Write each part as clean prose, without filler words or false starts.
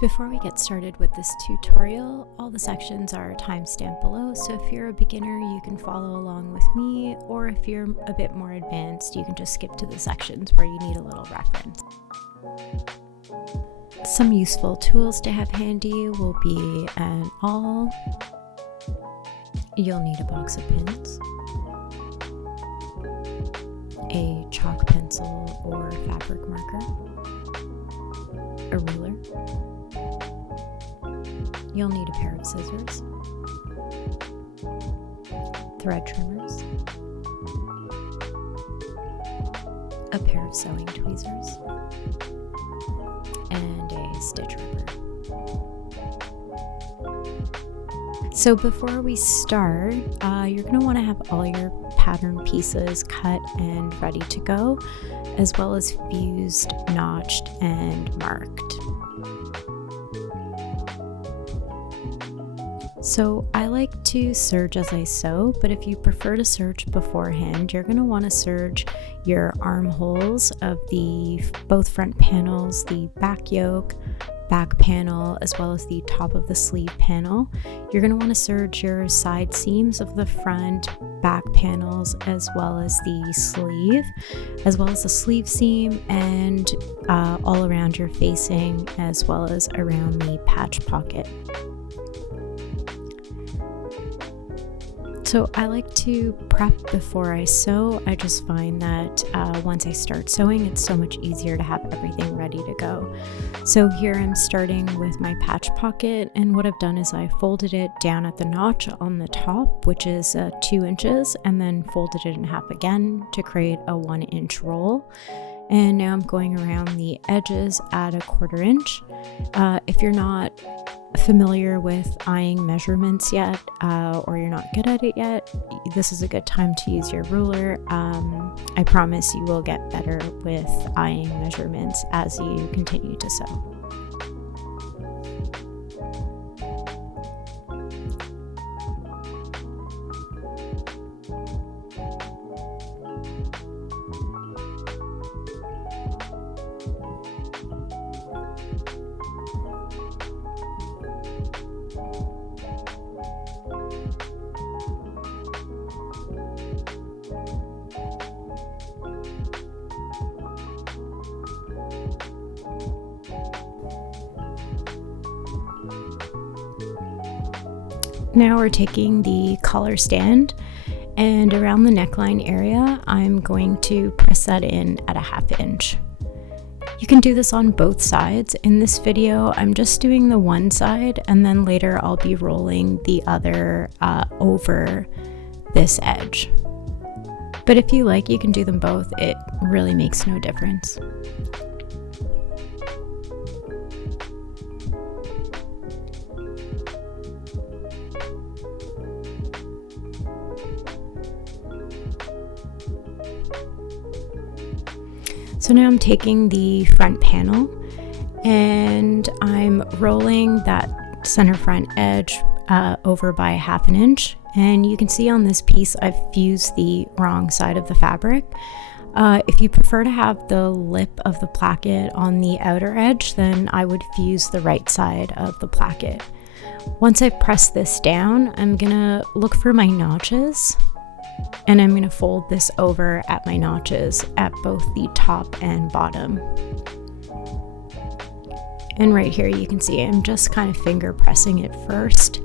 Before we get started with this tutorial, all the sections are timestamped below, so if you're a beginner you can follow along with me, or if you're a bit more advanced you can just skip to the sections where you need a little reference. Some useful tools to have handy will be an awl. You'll need a box of pins, a chalk pencil or fabric marker, a ruler. You'll need a pair of scissors, thread trimmers, a pair of sewing tweezers, and a stitch ripper. So before we start, you're going to want to have all your pattern pieces cut and ready to go, as well as fused, notched, and marked. So I like to serge as I sew, but if you prefer to serge beforehand, you're going to want to serge your armholes of the both front panels, the back yoke, back panel, as well as the top of the sleeve panel. You're going to want to serge your side seams of the front, back panels, as well as the sleeve, as well as the sleeve seam, and all around your facing, as well as around the patch pocket. So I like to prep before I sew. I just find that once I start sewing, it's so much easier to have everything ready to go. So here I'm starting with my patch pocket, and what I've done is I folded it down at the notch on the top, which is 2 inches, and then folded it in half again to create a 1-inch roll. And now I'm going around the edges at a 1/4 inch. If you're not familiar with eyeing measurements yet, or you're not good at it yet, this is a good time to use your ruler. I promise you will get better with eyeing measurements as you continue to sew. Now we're taking the collar stand, and around the neckline area I'm going to press that in at a 1/2 inch. You can do this on both sides. In this video I'm just doing the one side, and then later I'll be rolling the other over this edge. But if you like, you can do them both. It really makes no difference. So now I'm taking the front panel and I'm rolling that center front edge over by 1/2 inch. And you can see on this piece I've fused the wrong side of the fabric. If you prefer to have the lip of the placket on the outer edge, then I would fuse the right side of the placket. Once I've pressed this down, I'm gonna look for my notches, and I'm going to fold this over at my notches at both the top and bottom. And right here you can see I'm just kind of finger pressing it first,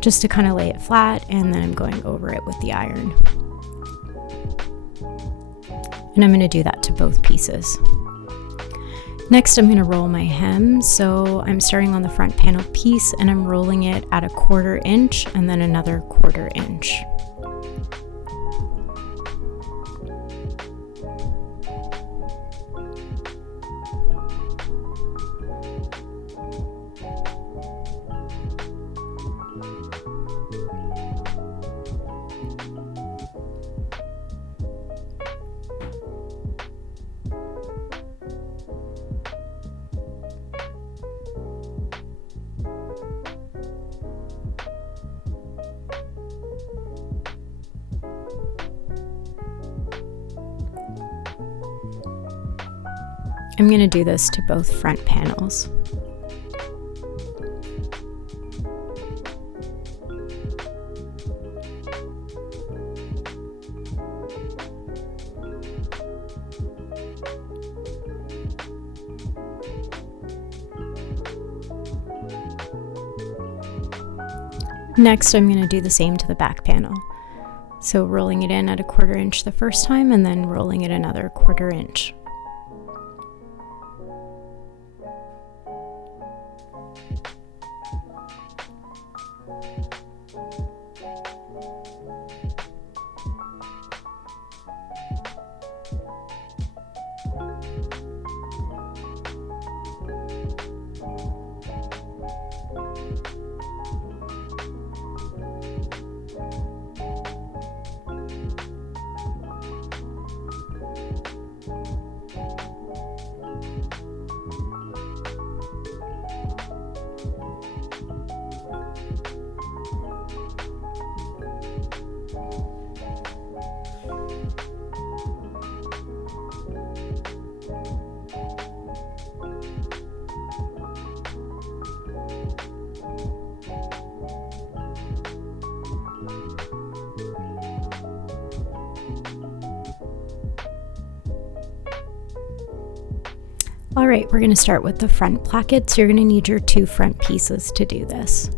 just to kind of lay it flat, and then I'm going over it with the iron. And I'm going to do that to both pieces. Next I'm going to roll my hem. So I'm starting on the front panel piece and I'm rolling it at a 1/4 inch and then another 1/4 inch. I'm going to do this to both front panels. Next, I'm going to do the same to the back panel. So rolling it in at 1/4 inch the first time and then rolling it another 1/4 inch. All right, we're going to start with the front placket. So you're going to need your 2 front pieces to do this.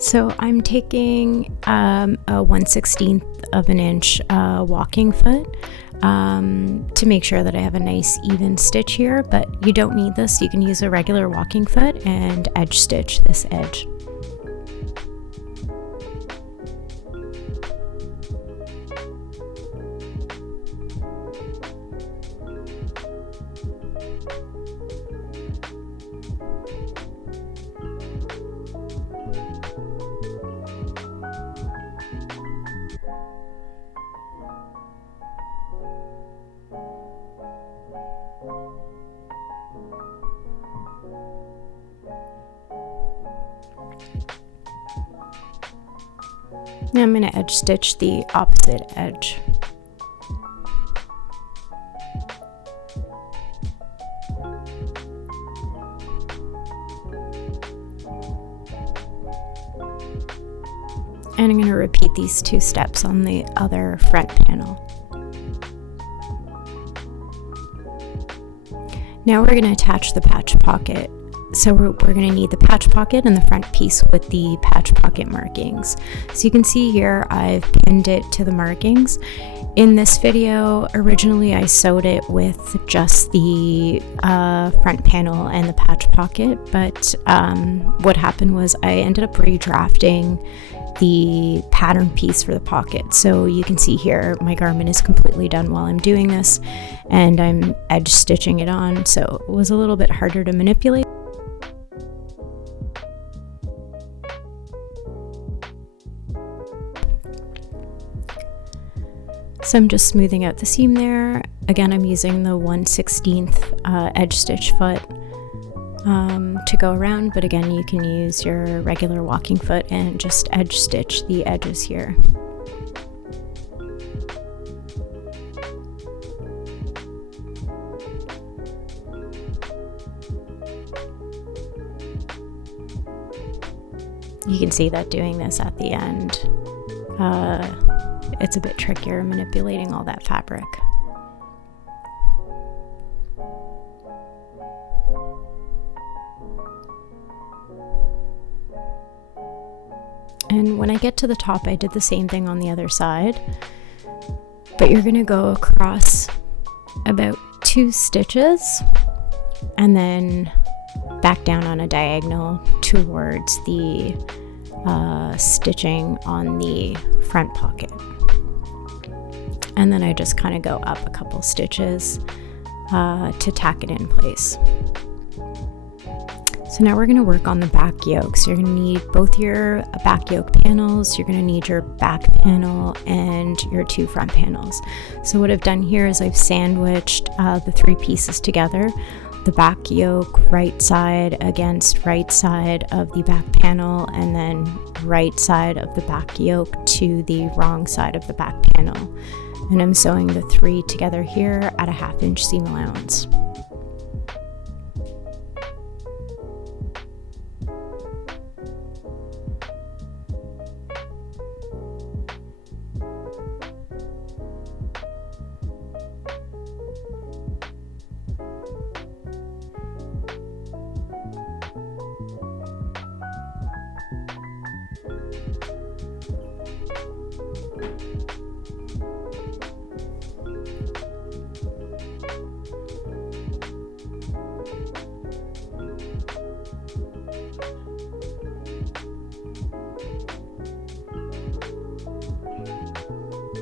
So I'm taking a 1/16 of an inch walking foot to make sure that I have a nice even stitch here, but you don't need this. You can use a regular walking foot and edge stitch this edge. Now I'm going to edge stitch the opposite edge. And I'm going to repeat these 2 steps on the other front panel. Now we're going to attach the patch pocket. So we're going to need the patch pocket and the front piece with the patch pocket markings. So you can see here I've pinned it to the markings. In this video, originally I sewed it with just the front panel and the patch pocket, but what happened was I ended up redrafting the pattern piece for the pocket. So you can see here my garment is completely done while I'm doing this, and I'm edge stitching it on, so it was a little bit harder to manipulate. So I'm just smoothing out the seam there. Again, I'm using the 1/16 edge stitch foot to go around, but again, you can use your regular walking foot and just edge stitch the edges here. You can see that doing this at the end, it's a bit trickier manipulating all that fabric. And when I get to the top, I did the same thing on the other side, but you're going to go across about 2 stitches and then back down on a diagonal towards the stitching on the front pocket. And then I just kind of go up a couple stitches to tack it in place. So now we're going to work on the back yoke. So you're going to need both your back yoke panels, you're going to need your back panel and your 2 front panels. So what I've done here is I've sandwiched the 3 pieces together. The back yoke right side against right side of the back panel, and then right side of the back yoke to the wrong side of the back panel. And I'm sewing the 3 together here at a 1/2 inch seam allowance.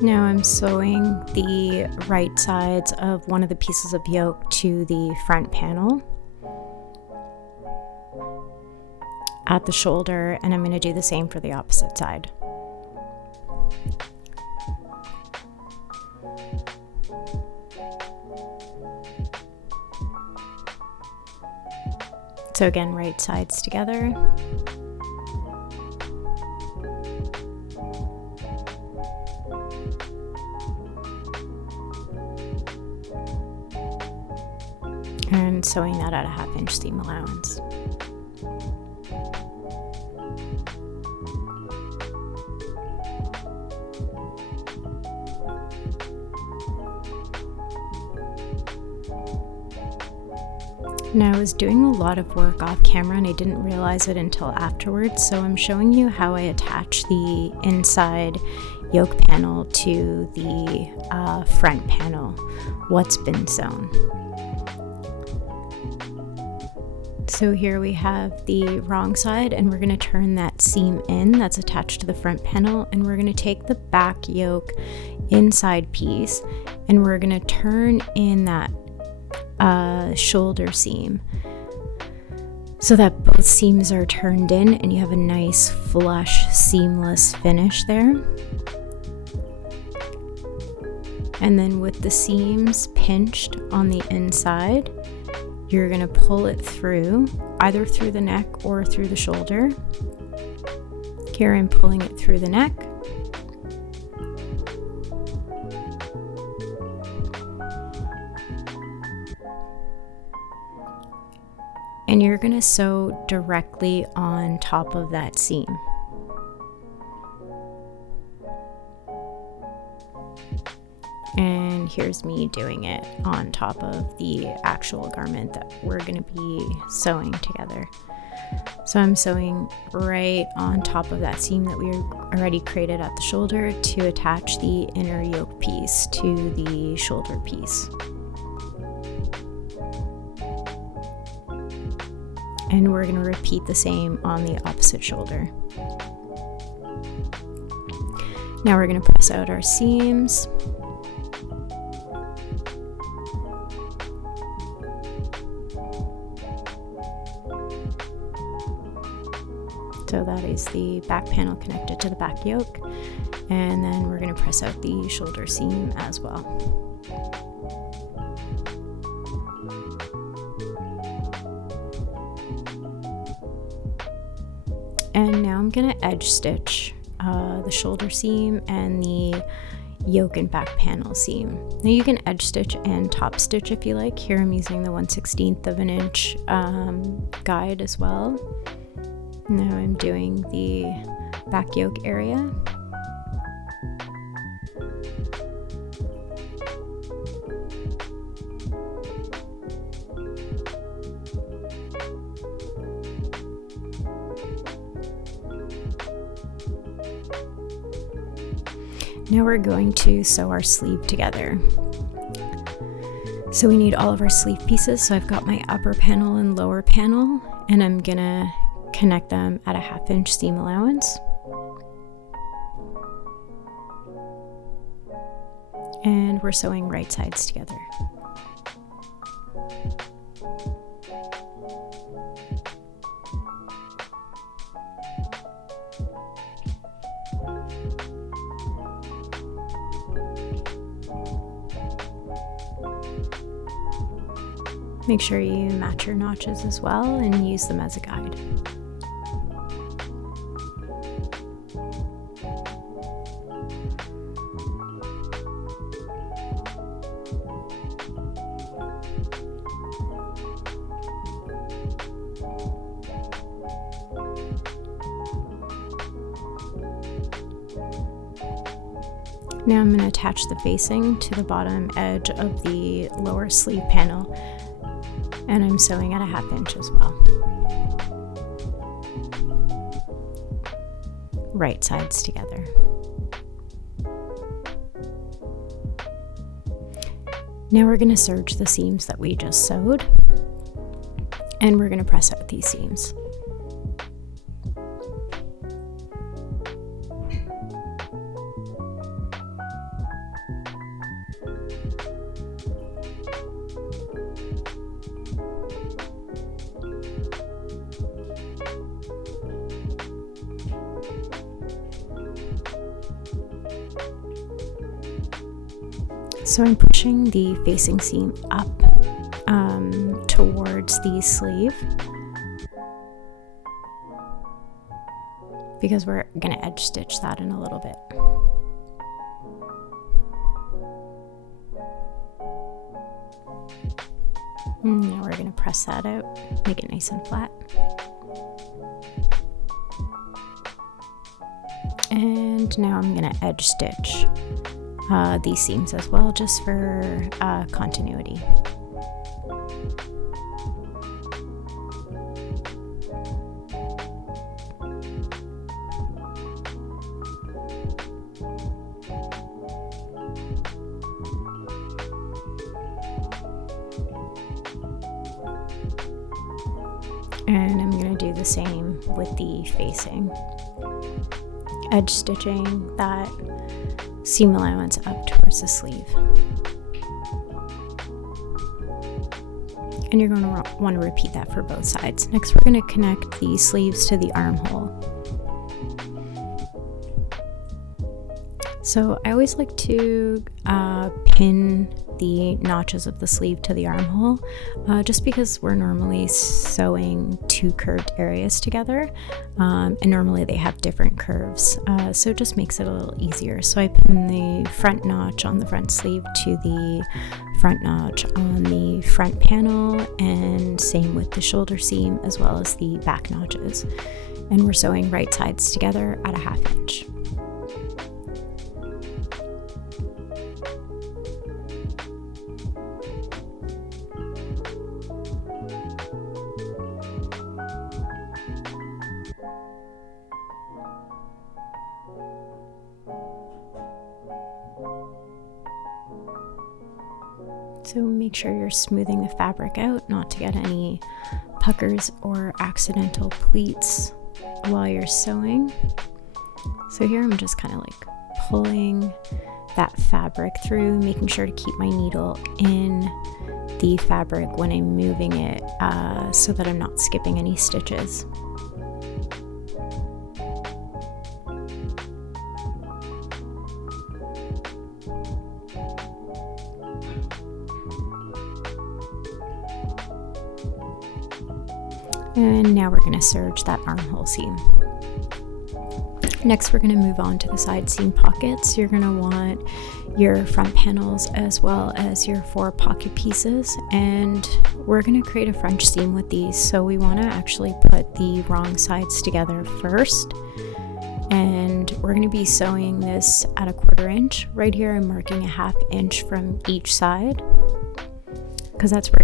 Now I'm sewing the right sides of one of the pieces of yoke to the front panel at the shoulder, and I'm going to do the same for the opposite side. So again, right sides together. And sewing that at a 1/2 inch seam allowance. Now I was doing a lot of work off camera and I didn't realize it until afterwards, so I'm showing you how I attach the inside yoke panel to the front panel, what's been sewn. So here we have the wrong side, and we're going to turn that seam in that's attached to the front panel, and we're going to take the back yoke inside piece and we're going to turn in that shoulder seam so that both seams are turned in and you have a nice flush seamless finish there. And then with the seams pinched on the inside, you're going to pull it through, either through the neck or through the shoulder. Here I'm pulling it through the neck. And you're going to sew directly on top of that seam. And here's me doing it on top of the actual garment that we're going to be sewing together. So I'm sewing right on top of that seam that we already created at the shoulder to attach the inner yoke piece to the shoulder piece. And we're going to repeat the same on the opposite shoulder. Now we're going to press out our seams. So that is the back panel connected to the back yoke. And then we're going to press out the shoulder seam as well. And now I'm going to edge stitch the shoulder seam and the yoke and back panel seam. Now you can edge stitch and top stitch if you like. Here I'm using the 1/16 of an inch guide as well. Now I'm doing the back yoke area. Now we're going to sew our sleeve together. So we need all of our sleeve pieces. So I've got my upper panel and lower panel, and I'm gonna connect them at a 1/2 inch seam allowance. And we're sewing right sides together. Make sure you match your notches as well and use them as a guide. Now I'm going to attach the facing to the bottom edge of the lower sleeve panel, and I'm sewing at a 1/2 inch as well. Right sides together. Now we're going to serge the seams that we just sewed, and we're going to press out these seams. So I'm pushing the facing seam up towards the sleeve because we're going to edge stitch that in a little bit. And now we're going to press that out, make it nice and flat. And now I'm going to edge stitch these seams as well, just for continuity. And I'm going to do the same with the facing. Edge stitching that seam allowance up towards the sleeve. And you're going to want to repeat that for both sides. Next, we're going to connect the sleeves to the armhole. So I always like to pin the notches of the sleeve to the armhole, just because we're normally sewing two curved areas together, and normally they have different curves, so it just makes it a little easier. So I pin the front notch on the front sleeve to the front notch on the front panel, and same with the shoulder seam as well as the back notches. And we're sewing right sides together at a 1/2 inch. So make sure you're smoothing the fabric out, not to get any puckers or accidental pleats while you're sewing. So here I'm just kind of like pulling that fabric through, making sure to keep my needle in the fabric when I'm moving it, so that I'm not skipping any stitches. And now we're going to serge that armhole seam. Next, we're going to move on to the side seam pockets. You're going to want your front panels as well as your 4 pocket pieces, and we're going to create a French seam with these. So we want to actually put the wrong sides together first, and we're going to be sewing this at a 1/4 inch. Right here I'm marking a 1/2 inch from each side, because that's where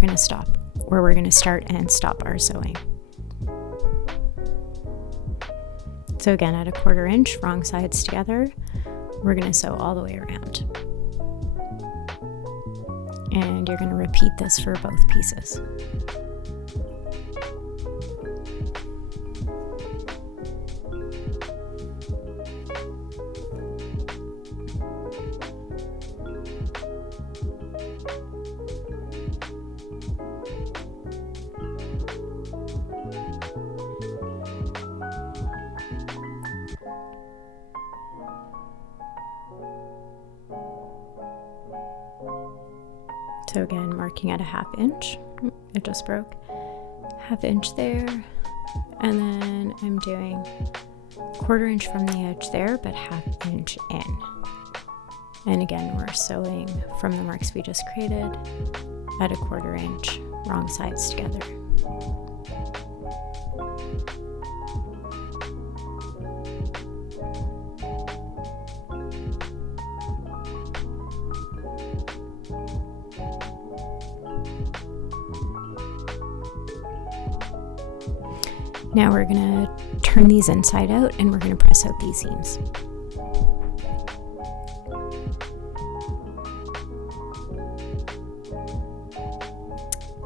we're going to start and stop our sewing. So again, at a 1/4 inch, wrong sides together, we're going to sew all the way around. And you're going to repeat this for both pieces. So again, marking at a 1/2 inch, it just broke, 1/2 inch there, and then I'm doing 1/4 inch from the edge there, but 1/2 inch in. And again, we're sewing from the marks we just created at a 1/4 inch, wrong sides together. Now we're going to turn these inside out and we're going to press out these seams.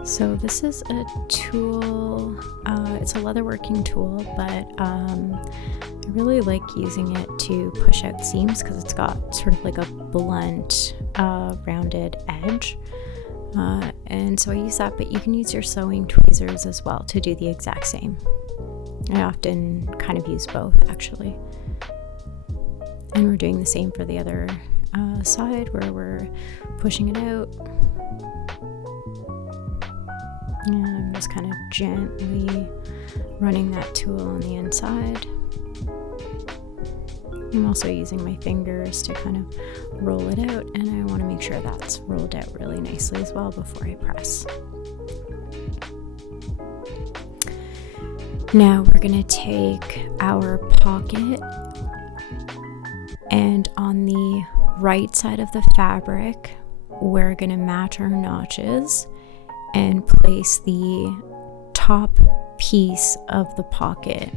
So this is a tool, it's a leatherworking tool, but I really like using it to push out seams because it's got sort of like a blunt, rounded edge. And so I use that, but you can use your sewing tweezers as well to do the exact same. I often kind of use both, actually. And we're doing the same for the other side where we're pushing it out. And I'm just kind of gently running that tool on the inside. I'm also using my fingers to kind of roll it out, and I want to make sure that's rolled out really nicely as well before I press. Now we're going to take our pocket, and on the right side of the fabric, we're going to match our notches and place the top piece of the pocket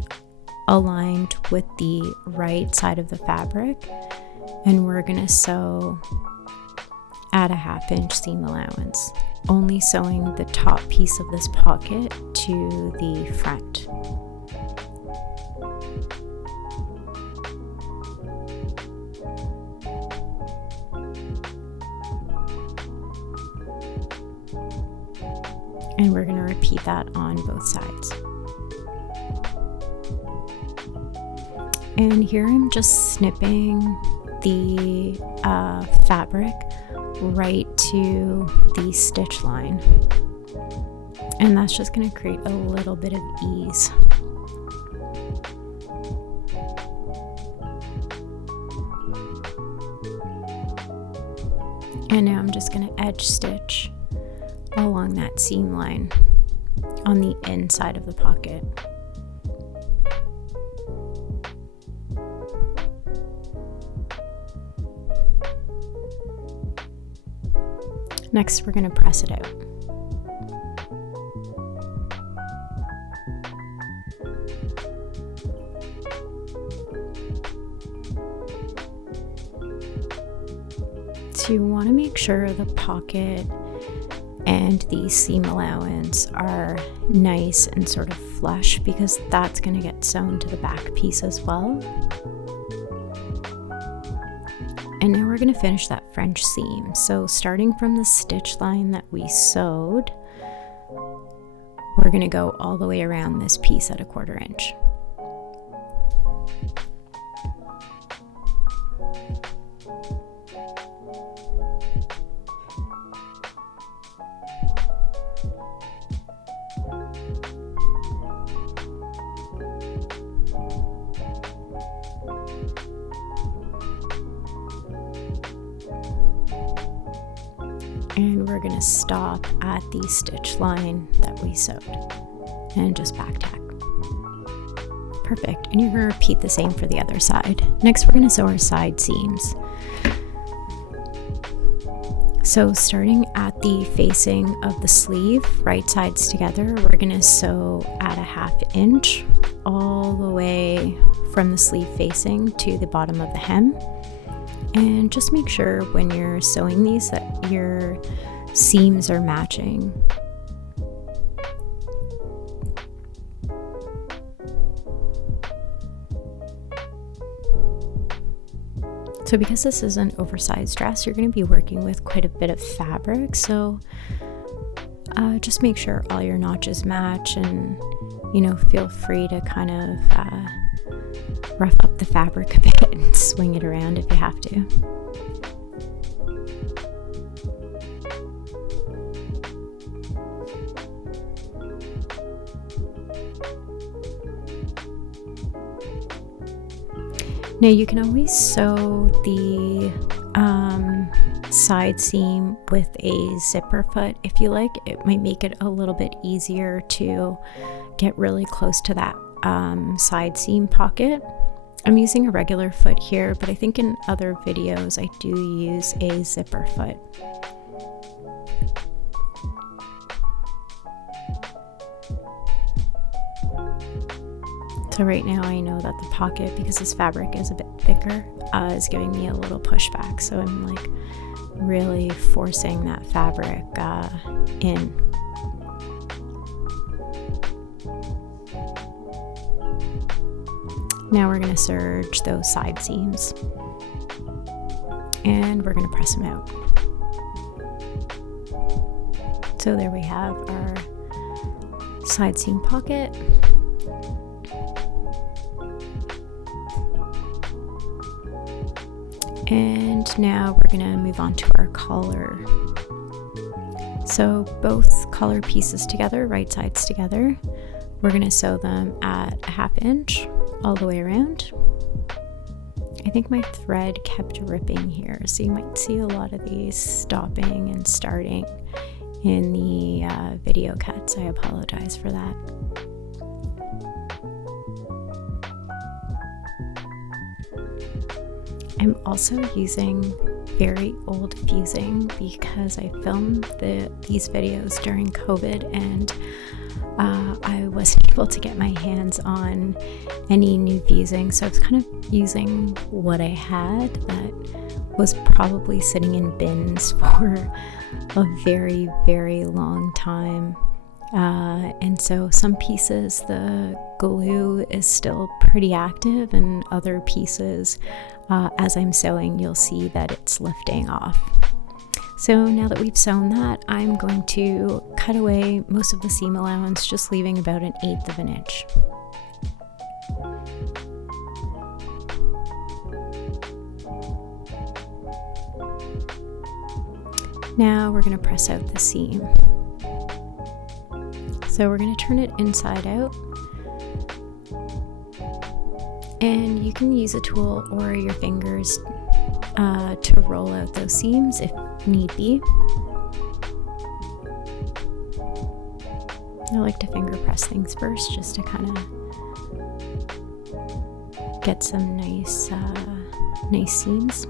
aligned with the right side of the fabric, and we're going to sew at a 1/2 inch seam allowance, only sewing the top piece of this pocket to the front. And we're going to repeat that on both sides. And here I'm just snipping the fabric right to the stitch line. And that's just going to create a little bit of ease. And now I'm just going to edge stitch along that seam line on the inside of the pocket. Next, we're going to press it out. So you want to make sure the pocket and the seam allowance are nice and sort of flush, because that's going to get sewn to the back piece as well. And now we're going to finish that French seam. So starting from the stitch line that we sewed, we're going to go all the way around this piece at a 1/4 inch. And we're going to stop at the stitch line that we sewed and just back tack. Perfect. And you're going to repeat the same for the other side. Next, we're going to sew our side seams. So starting at the facing of the sleeve, right sides together, we're going to sew at a 1/2 inch all the way from the sleeve facing to the bottom of the hem. And just make sure when you're sewing these that your seams are matching. So because this is an oversized dress, you're going to be working with quite a bit of fabric. So just make sure all your notches match, and feel free to kind of rough up the fabric a bit and swing it around if you have to. Now you can always sew the side seam with a zipper foot if you like. It might make it a little bit easier to get really close to that side seam pocket. I'm using a regular foot here, but I think in other videos I do use a zipper foot. So right now I know that the pocket, because this fabric is a bit thicker, is giving me a little pushback. So I'm like really forcing that fabric in. Now we're going to serge those side seams, and we're going to press them out. So there we have our side seam pocket. And now we're gonna move on to our collar. So both collar pieces together, right sides together, we're gonna sew them at 1/2 inch all the way around. I think my thread kept ripping here, so you might see a lot of these stopping and starting in the video cuts. I apologize for that. I'm also using very old fusing because I filmed these videos during COVID, and I wasn't able to get my hands on any new fusing, so I was kind of using what I had that was probably sitting in bins for a very, very long time. And so some pieces the glue is still pretty active, and other pieces as I'm sewing you'll see that it's lifting off. So now that we've sewn that, I'm going to cut away most of the seam allowance, just leaving about 1/8 of an inch. Now we're going to press out the seam. So we're going to turn it inside out, and you can use a tool or your fingers to roll out those seams if need be. I like to finger press things first just to kind of get some nice seams.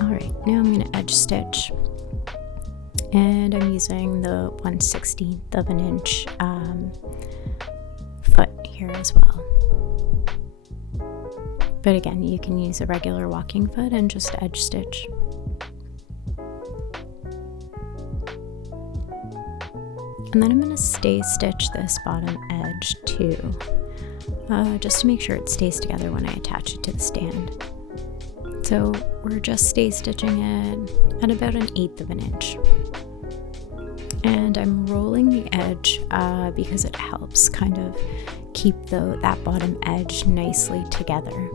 Alright, now I'm going to edge stitch, and I'm using the 1/16 of an inch foot here as well. But again, you can use a regular walking foot and just edge stitch. And then I'm going to stay stitch this bottom edge too, just to make sure it stays together when I attach it to the stand. So we're just stay stitching it at about 1/8 of an inch. And I'm rolling the edge because it helps kind of keep that bottom edge nicely together.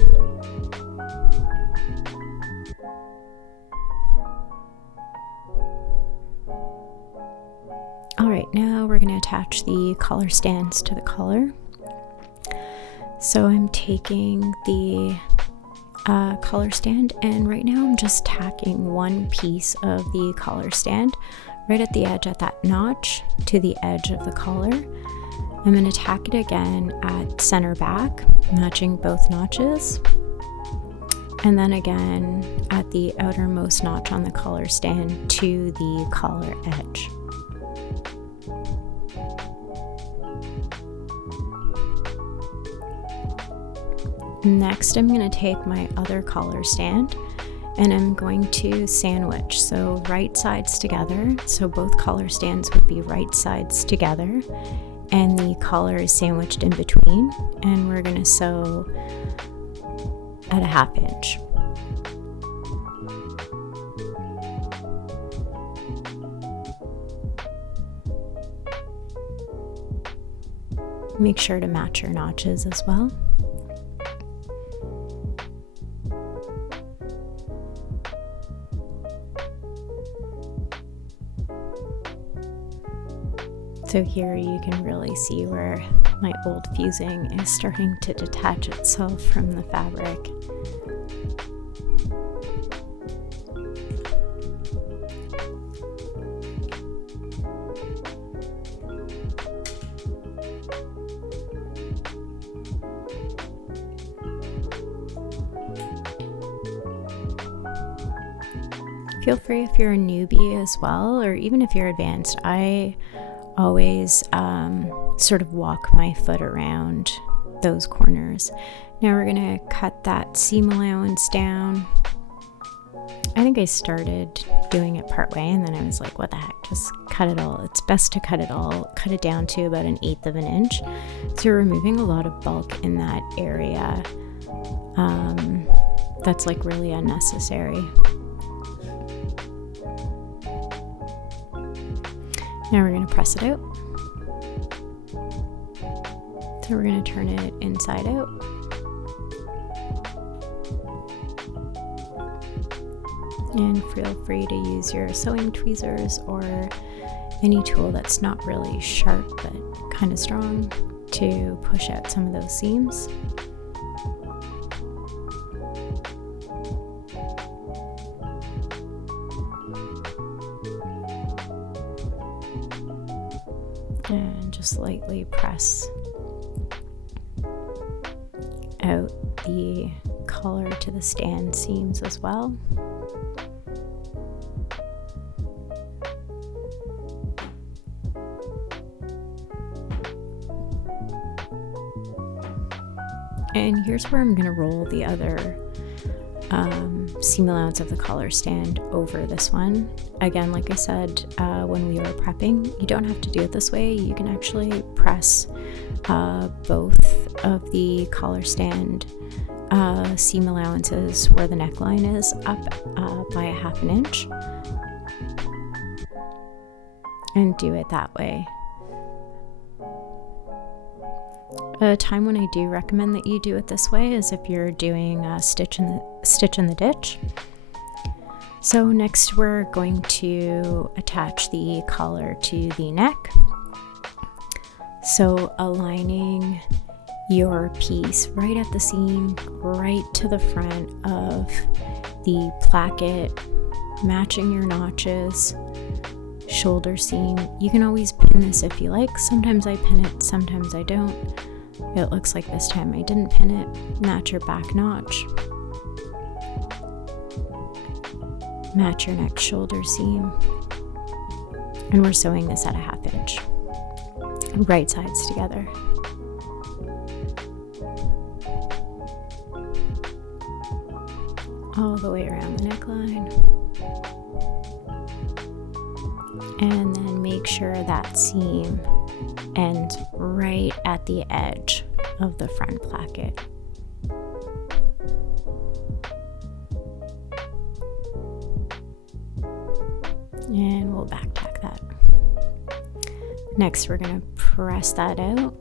Alright, now we're going to attach the collar stands to the collar. So I'm taking the collar stand, and right now I'm just tacking one piece of the collar stand right at the edge at that notch to the edge of the collar. I'm going to tack it again at center back, matching both notches, and then again at the outermost notch on the collar stand to the collar edge. Next, I'm going to take my other collar stand and I'm going to sandwich, so right sides together, so both collar stands would be right sides together, and the collar is sandwiched in between, and we're going to sew at 1/2 inch. Make sure to match your notches as well. So here you can really see where my old fusing is starting to detach itself from the fabric. Feel free if you're a newbie as well, or even if you're advanced. I always sort of walk my foot around those corners. Now we're gonna cut that seam allowance down. I think I started doing it part way and then I was like, what the heck, just cut it all. It's best to cut it all, cut it down to about 1/8 of an inch. So you're removing a lot of bulk in that area. That's like really unnecessary. Now we're going to press it out. So we're going to turn it inside out. And feel free to use your sewing tweezers or any tool that's not really sharp but kind of strong to push out some of those seams. And just lightly press out the collar to the stand seams as well. And here's where I'm going to roll the other seam allowance of the collar stand over this one. Again, like I said, when we were prepping, you don't have to do it this way. You can actually press both of the collar stand seam allowances where the neckline is up by a 1/2 inch and do it that way. A time when I do recommend that you do it this way is if you're doing a stitch in the ditch. So next we're going to attach the collar to the neck. So aligning your piece right at the seam, right to the front of the placket, matching your notches, shoulder seam. You can always pin this if you like. Sometimes I pin it, sometimes I don't. It looks like this time I didn't pin it. Match your back notch. Match your next shoulder seam. And we're sewing this at a 1/2 inch. Right sides together. All the way around the neckline. And then make sure that seam ends right at the edge of the front placket. And we'll back tack that. Next, we're going to press that out.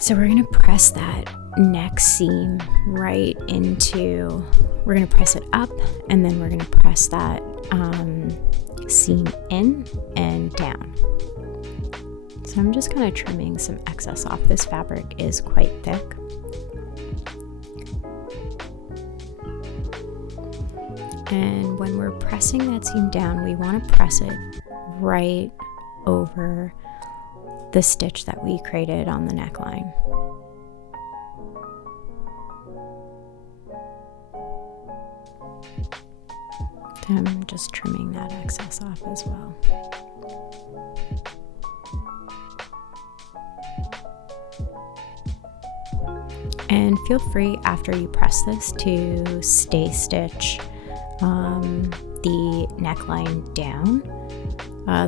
So we're going to press that neck seam right into, we're going to press it up, and then we're going to press that seam in and down. So I'm just kind of trimming some excess off. This fabric is quite thick. And when we're pressing that seam down, we want to press it right over the stitch that we created on the neckline. I'm just trimming that excess off as well. And feel free after you press this to stay stitch the neckline down,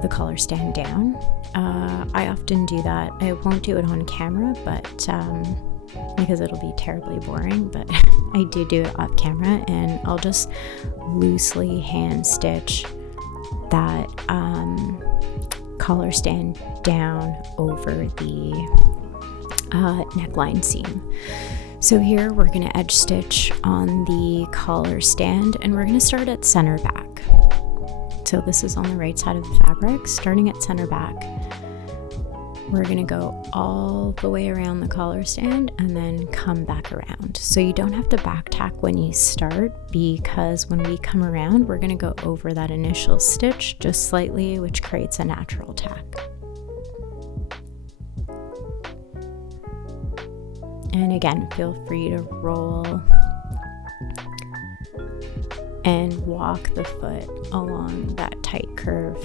the collar stand down. I often do that. I won't do it on camera, but because it'll be terribly boring, but I do it off camera, and I'll just loosely hand stitch that collar stand down over the neckline seam. So here we're going to edge stitch on the collar stand, and we're going to start at center back. So this is on the right side of the fabric. Starting at center back, we're going to go all the way around the collar stand and then come back around. So you don't have to back tack when you start, because when we come around, we're going to go over that initial stitch just slightly, which creates a natural tack. And again, feel free to roll and walk the foot along that tight curve.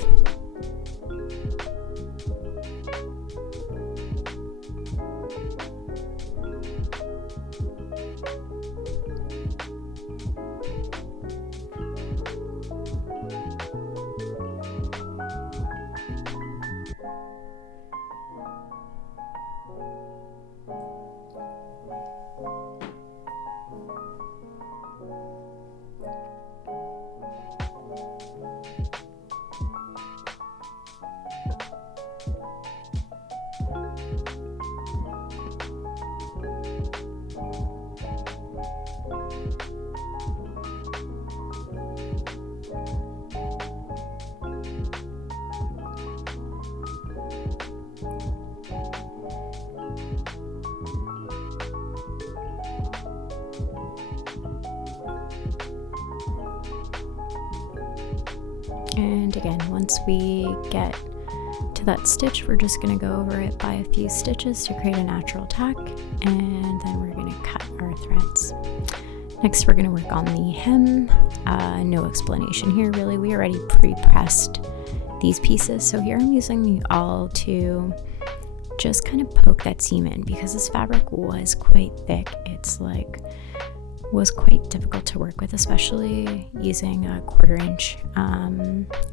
And again, once we get to that stitch, we're just going to go over it by a few stitches to create a natural tack, and then we're going to cut our threads. Next, we're going to work on the hem. No explanation here really, we already pre-pressed these pieces, so here I'm using the awl to just kind of poke that seam in, because this fabric was quite thick. It's was quite difficult to work with, especially using a 1/4 inch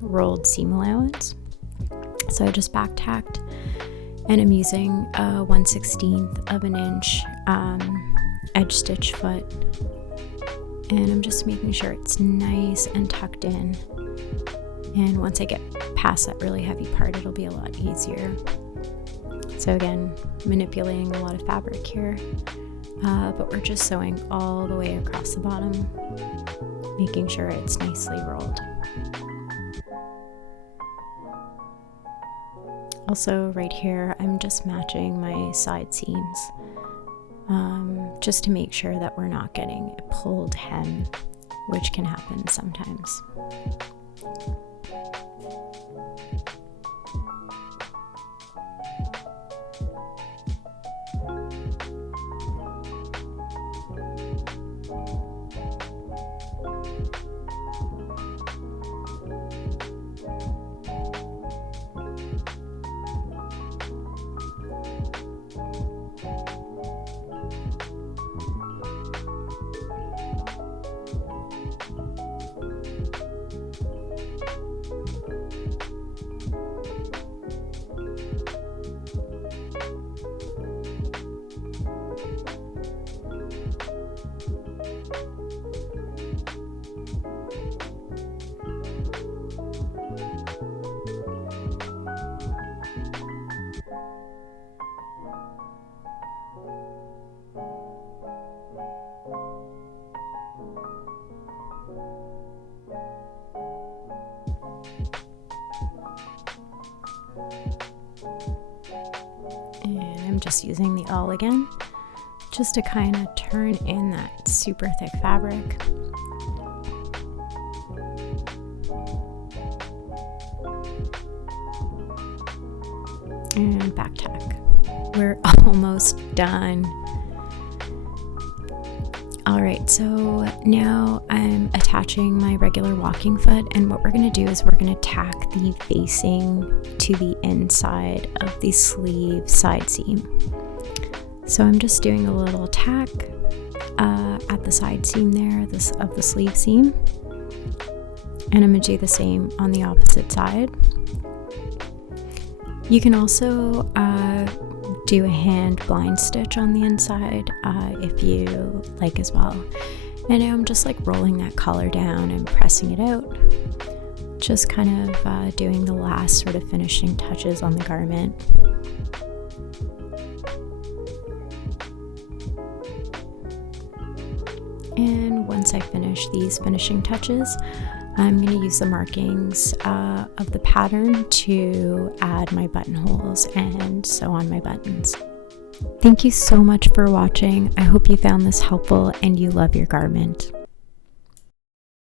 rolled seam allowance. So I just back tacked, and I'm using a 1/16 of an inch edge stitch foot, and I'm just making sure it's nice and tucked in. And once I get past that really heavy part, it'll be a lot easier. So again, manipulating a lot of fabric here, but we're just sewing all the way across the bottom, making sure it's nicely rolled. Also right here, I'm just matching my side seams, just to make sure that we're not getting a pulled hem, which can happen sometimes. And I'm just using the awl again, just to kind of turn in that super thick fabric. And back tack. We're almost done. Alright, so now I'm attaching my regular walking foot, and what we're going to do is we're going to tack the facing to the inside of the sleeve side seam. So I'm just doing a little tack at the side seam there of the sleeve seam, and I'm going to do the same on the opposite side. You can also do a hand blind stitch on the inside if you like as well. And now I'm just rolling that collar down and pressing it out, just kind of doing the last sort of finishing touches on the garment. And once I finish these finishing touches, I'm going to use the markings of the pattern to add my buttonholes and sew on my buttons. Thank you so much for watching. I hope you found this helpful and you love your garment.